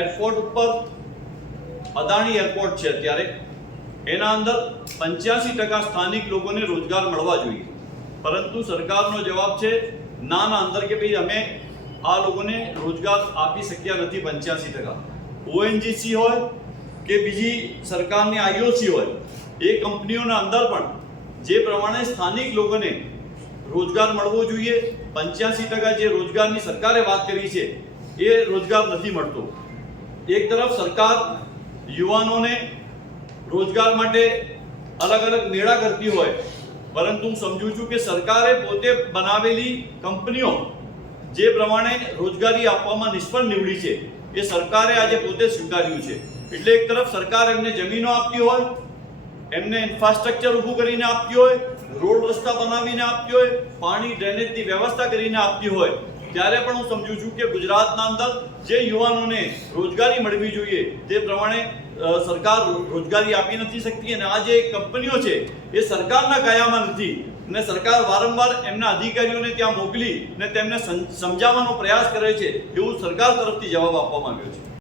Airport ઉપર Adani airport છે અત્યારે, એના અંદર 85% સ્થાનિક લોકોને રોજગાર મળવા જોઈએ, પરંતુ સરકારનો જવાબ છે ના અંદર કે ભાઈ અમે આ લોકોને રોજગાર આપી શક્યા નથી 85%. ઓએનજીસી હોય કે બીજી સરકારની આઈઓસી હોય, એ કંપનીઓના અંદર પણ જે પ્રમાણે સ્થાનિક લોકોને રોજગાર મળવો જોઈએ 85% જે રોજગારની સરકારે વાત કરી છે એ રોજગાર નથી મળતો. એક તરફ સરકાર યુવાનોને રોજગાર માટે અલગ અલગ મેળા કરતી હોય, પરંતુ હું સમજુ છું કે સરકારે પોતે બનાવેલી કંપનીઓ જે પ્રમાણે રોજગારી આપવામાં નિષ્ફળ નીવડી છે એ સરકારે આજે પોતે સ્વીકાર્યું છે. એટલે એક તરફ સરકાર એમને જમીનો આપતી હોય, એમને ઇન્ફ્રાસ્ટ્રક્ચર ઊભું કરીને આપતી હોય, રોડ રસ્તા બનાવીને આપતી હોય, પાણી ડ્રેનેજની વ્યવસ્થા કરીને આપતી હોય, ત્યારે પણ હું સમજુ છું કે ગુજરાતના અંદર જે યુવાનોને રોજગારી મળવી જોઈએ તે પ્રમાણે સરકાર રોજગારી આપી નથી શકતી. અને આ જે કંપનીઓ છે એ સરકારના કાયામાં નથી, અને સરકાર વારંવાર એમના અધિકારીઓને ત્યાં મોકલી અને તેમને સમજાવવાનો પ્રયાસ કરે છે, એવું સરકાર તરફથી જવાબ આપવામાં આવ્યો છે.